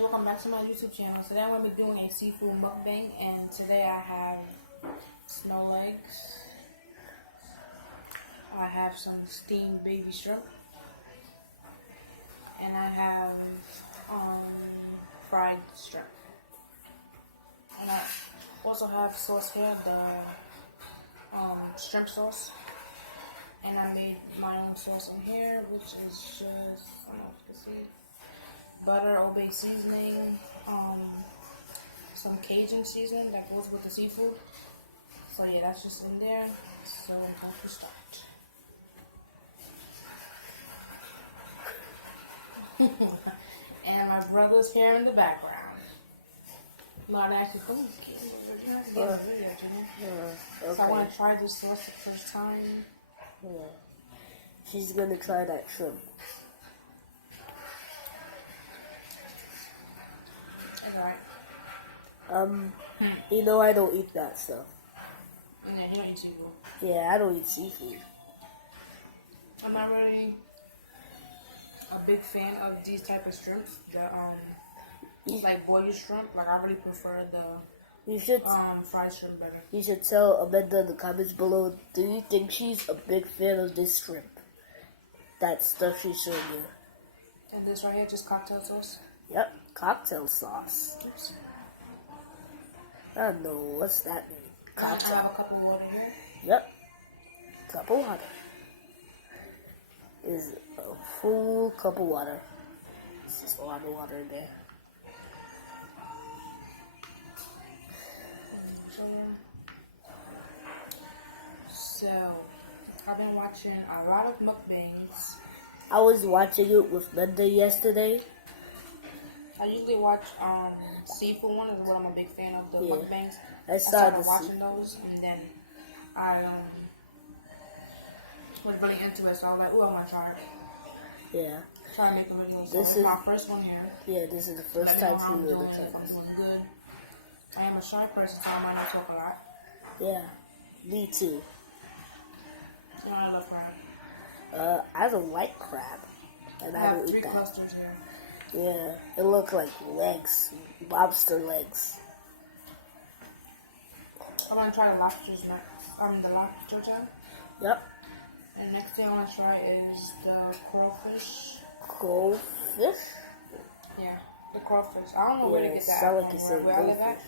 welcome back to my YouTube channel. Today I'm going to be doing a seafood mukbang, and today I have snow legs, I have some steamed baby shrimp, and I have fried shrimp. And I also have sauce here, the shrimp sauce, and I made my own sauce in here, which is just, I don't know if you can see, butter, Old Bay seasoning, some Cajun seasoning that goes with the seafood. So yeah, that's just in there. So let's start. And my brother's here in the background. Not actually going to get you have to get a video, Jimmy. So I want to try this sauce the first time. Yeah. She's gonna try that shrimp. It's alright. You know I don't eat that stuff. Yeah, you don't eat seafood. Yeah, I don't eat seafood. I'm not really a big fan of these type of shrimps. It's like boiled shrimp. Like I really prefer the You should fried shrimp better. You should tell Amanda in the comments below, do you think she's a big fan of this shrimp? That stuff she's showing you. And this right here, just cocktail sauce? Yep, cocktail sauce. Oops. I don't know, what's that mean? Cocktail. I have a cup of water here. Yep, cup of water. Is a full cup of water. This is a lot of water in there. So, I've been watching a lot of mukbangs. I was watching it with Linda yesterday. I usually watch seafood one is what I'm a big fan of, the mukbangs. I started watching those, and then I was really into it, so I was like, ooh, I want to try it. Yeah. Try to make a video. So This this is my first one here. Yeah, this is the first time for you in the if I'm channel. doing good. I am a shy person, so I might not talk a lot. Yeah, me too. You know, I love crab. I don't like crab, and I have don't 3 eat that. clusters here. Yeah, it looked like legs, lobster legs. I want to try the lobsters next. The lobster tail. Yep. And next thing I want to try is the crawfish. Goldfish? Yeah, the crawfish. I don't know where to get that sound like from, you said where I live goldfish. at.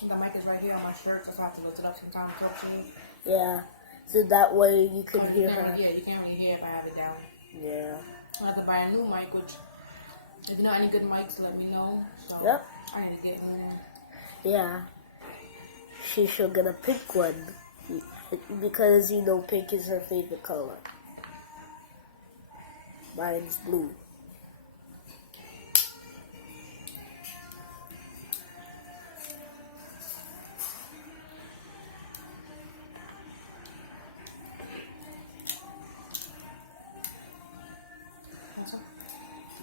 The mic is right here on my shirt, so I have to lift it up sometime to talk to you. Yeah, so that way you can hear her. Yeah, you can't really hear if I have it down. Yeah. I have to buy a new mic, which, if you know any good mics, let me know. So Yep. I need to get one. Yeah. She should get a pink one, because you know pink is her favorite color. Mine's blue.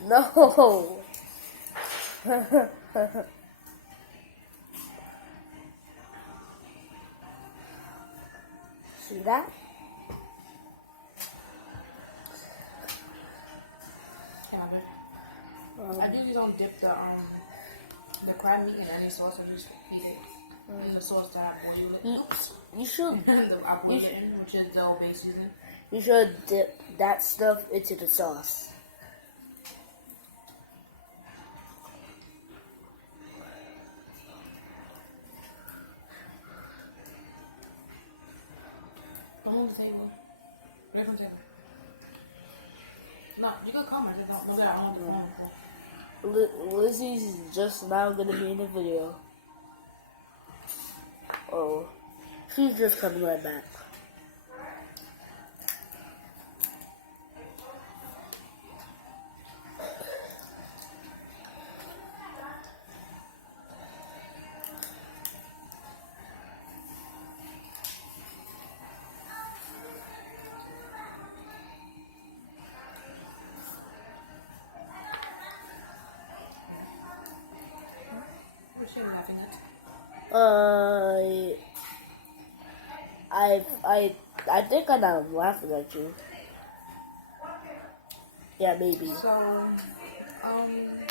No. See that? Yeah, I usually don't dip the crab meat in any sauce. I just eat it in the sauce that I boil it. Oops. You should. I boil it in, which is the Old Bay seasoning. You should dip that stuff into the sauce. Don't move the table. Away from the table. No, you can come. I just don't get out on the phone. Lizzie's just now gonna be in the video. Oh, she's just coming right back. What's she laughing at? I think I'm not laughing at you. Yeah, maybe. So,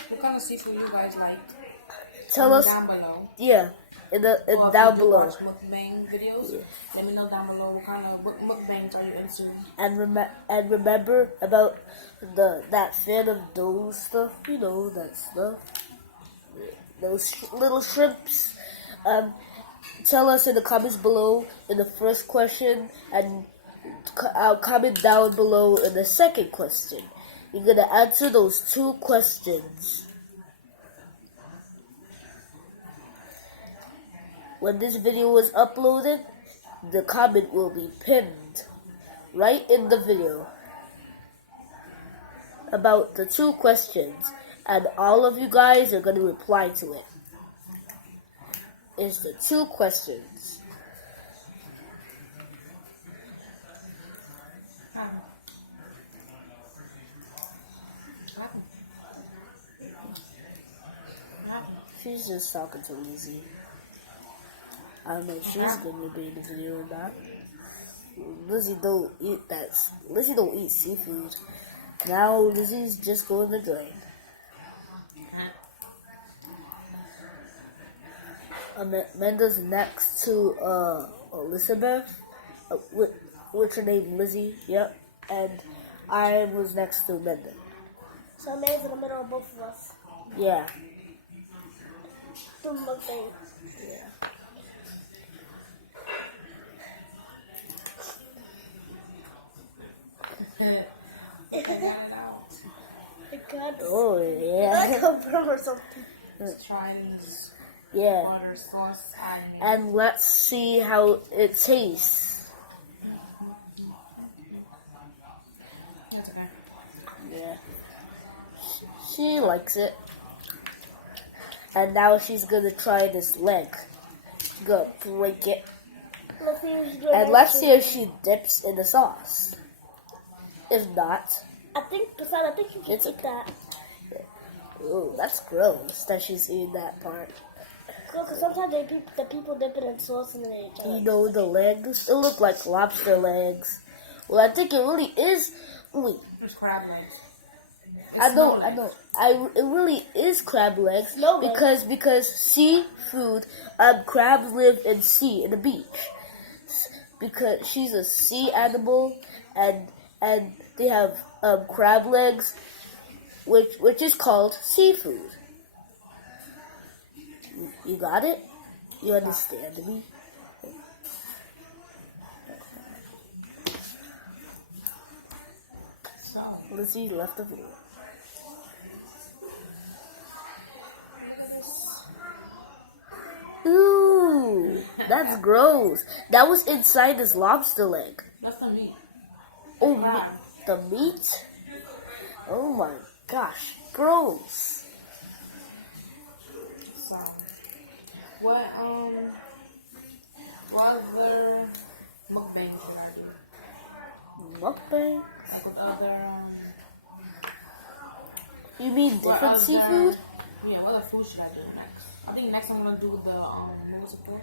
what kind of seafood you guys like? Tell us. Down below. Yeah, Or if down you do below. watch mukbang videos, let me know down below what kind of mukbangs are you into. And remember about that fan of those stuff. You know that stuff. Those little shrimps. Tell us in the comments below in the first question, and comment down below in the second question. You're gonna answer those 2 questions. When this video is uploaded, the comment will be pinned right in the video about the 2 questions, and all of you guys are gonna reply to it. It's the 2 questions. She's just talking to Lizzie. I don't know if she's gonna be in the video or not. Lizzie don't eat that. Lizzie don't eat seafood. Now Lizzie's just going to drain. Amanda's next to Elizabeth, which her name Lizzie. Yep, and I was next to Amanda. So Amanda's in the middle of both of us. Yeah. Do mukbang. Yeah. I got it out. I got Oh yeah. like a burn or something. Let's try these Yeah. water sauce And let's see how it tastes. That's okay. Yeah. She likes it. And now she's gonna try this leg. Go break it. Let's see if she's doing And let's see if she dips in the sauce. If not, I think you should It's eat that. ooh, that's gross that she's eating that part. Because sometimes the people dip it in sauce and then they eat You it. know the legs? It look like lobster legs. Well, I think it really is. Wait, It's crab legs. I know. It really is crab legs Snow legs. because seafood, crabs live in sea in the beach. Because she's a sea animal, and they have crab legs, which is called seafood. You got it? You understand me? So, Lizzie left the video. Ooh, that's gross. That was inside this lobster leg. that's for me. Oh, Crab. the meat? Oh my gosh, gross. So, what other mukbang should I do? Mukbang? Like with other You mean what different other- seafood? Yeah, what other food should I do next? I think next I'm gonna do the what was it called?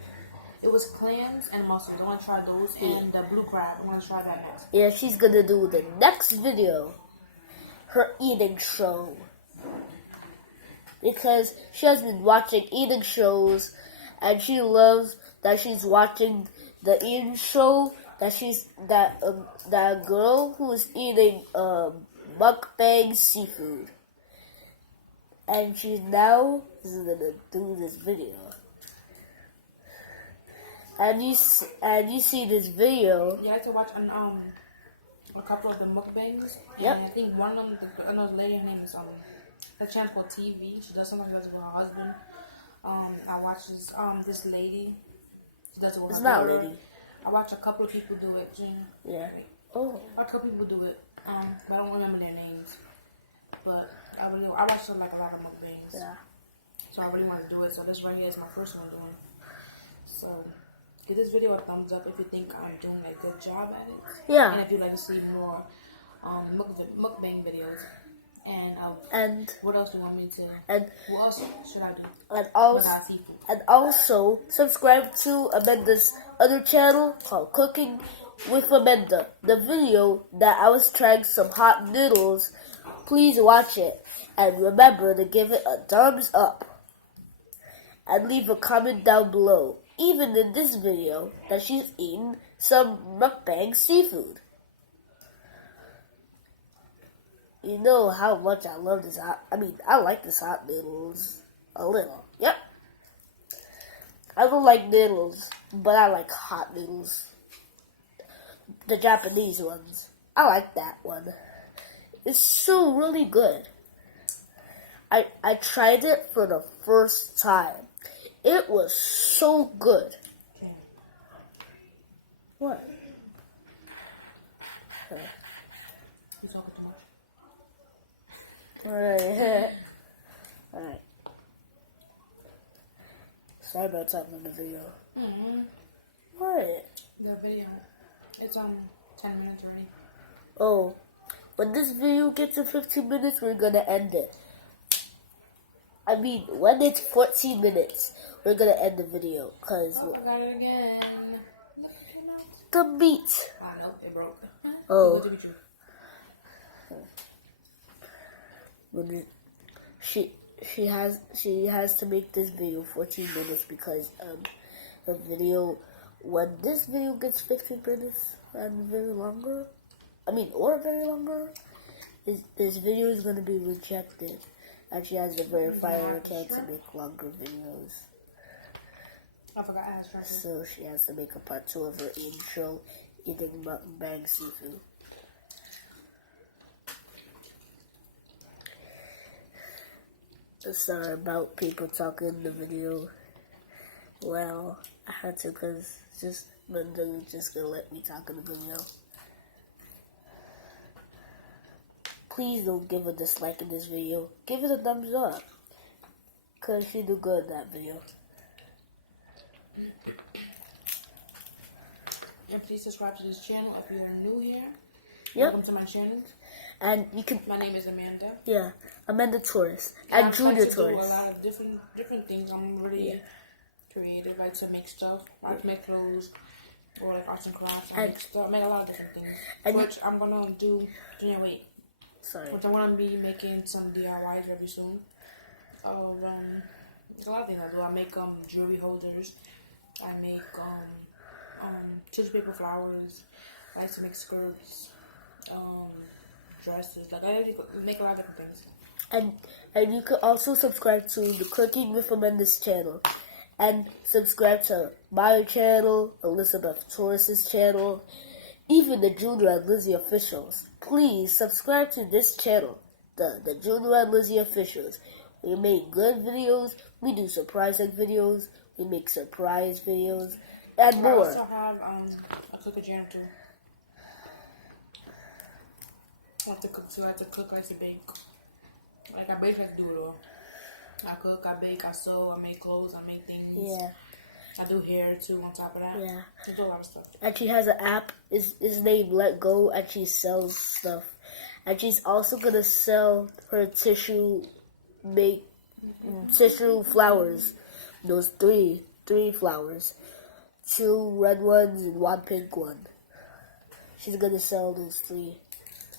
It was clams and mussels. I wanna try those and the blue crab. I'm gonna try that next. Yeah, she's gonna do the next video. Her eating show. Because she has been watching eating shows, and she loves that she's watching the eating show that girl who is eating mukbang seafood. And she now is gonna do this video. And you see this video. Yeah, I like to watch a couple of the mukbangs. Yep. And I think one of them, another lady, her name is her channel called TV. She does something with her husband. I watch this lady. She does it with It's her not a daughter. lady. I watch a couple of people do it. Yeah. Oh. A couple people do it. But I don't remember their names. But I watch like a lot of mukbangs. Yeah. So I really want to do it. So this right here is my first one doing. So give this video a thumbs up if you think I'm doing a good job at it. Yeah. And if you'd like to see more mukbang videos. And What else do you want me to? and What else should I do? and also Without seafood. and also subscribe to Amanda's other channel called Cooking with Amanda. The video that I was trying some hot noodles Please watch it. And remember to give it a thumbs up. And leave a comment down below. Even in this video, that she's eating some mukbang seafood. You know how much I love this I like this hot noodles a little. Yep. I don't like noodles, but I like hot noodles. The Japanese ones. I like that one. It's so really good. I tried it for the first time. It was so good. What? You talking too much. Alright. Alright. Sorry about talking in the video. Mm-hmm. What? The video. It's 10 minutes already. Oh. When this video gets to 15 minutes, we're gonna end it. I mean, when it's 14 minutes, we're gonna end the video. Cause Oh, I got it again. the meat. I know, it broke. Oh. Good to meet you. When it, she has to make this video 14 minutes because the video, when this video gets 15 minutes and very longer, very longer, this video is gonna be rejected. And she has to verify her account to make longer videos. I forgot I asked her. So she has to make a part 2 of her intro eating mukbang seafood. Sorry about people talking in the video. Well, I had to because they're just gonna let me talk in the video. Please don't give a dislike in this video. Give it a thumbs up. Cause she do good in that video. And please subscribe to this channel if you are new here. Yep. Welcome to my channel. And you can. My name is Amanda. Yeah, Amanda Torres and I Junior like to Torres. do a lot of different things. I'm really creative. I like to make stuff. I like to make clothes or like arts and crafts. I make a lot of different things. And which I'm gonna do. Wait. Sorry. Which I want to be making some DIYs very soon. Of a lot of things I do. I make jewelry holders. I make tissue paper flowers. I like to make skirts, dresses. Like I make a lot of different things. And you can also subscribe to the Cooking with Amanda's channel. And subscribe to my channel, Elizabeth Torres' channel, even the Junior and Lizzie officials. Please subscribe to this channel, the Junior and Lizzie officials. We make good videos, we do surprising videos, we make surprise videos, and more. I also have a cooking channel too. I like to cook too. I like to cook, I like to bake. Like I basically like to do it all. I cook, I bake, I sew, I make clothes, I make things. Yeah. I do hair too on top of that. Yeah. I do a lot of stuff. And she has an app, is named Let Go, and she sells stuff. And she's also gonna sell her tissue flowers. Those three flowers. 2 red ones and 1 pink one. She's gonna sell those 3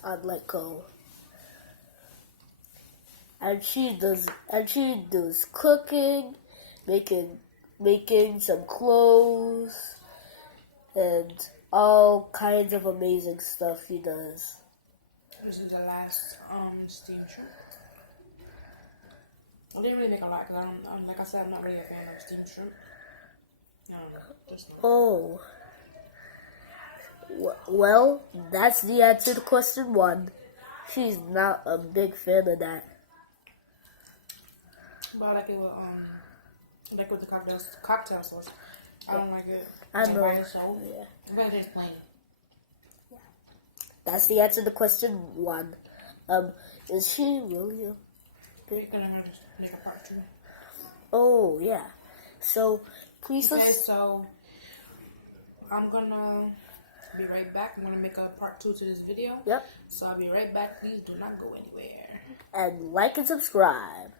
on Let Go. And she does cooking, making some clothes, and all kinds of amazing stuff she does. This is the last steam shrimp. I didn't really make a lot because like I said, I'm not really a fan of steamed shrimp. No, just not. Oh. Well, that's the answer to question 1. She's not a big fan of that. But I like it with the cocktail sauce. I don't like it. I know. By itself. Yeah. I'm gonna taste plain. That's the answer to question 1. Is she really a You're gonna have to make a part 2. Oh, yeah. So, please... Okay, so I'm gonna be right back. I'm gonna make a part 2 to this video. Yep. So I'll be right back. Please do not go anywhere. And like and subscribe.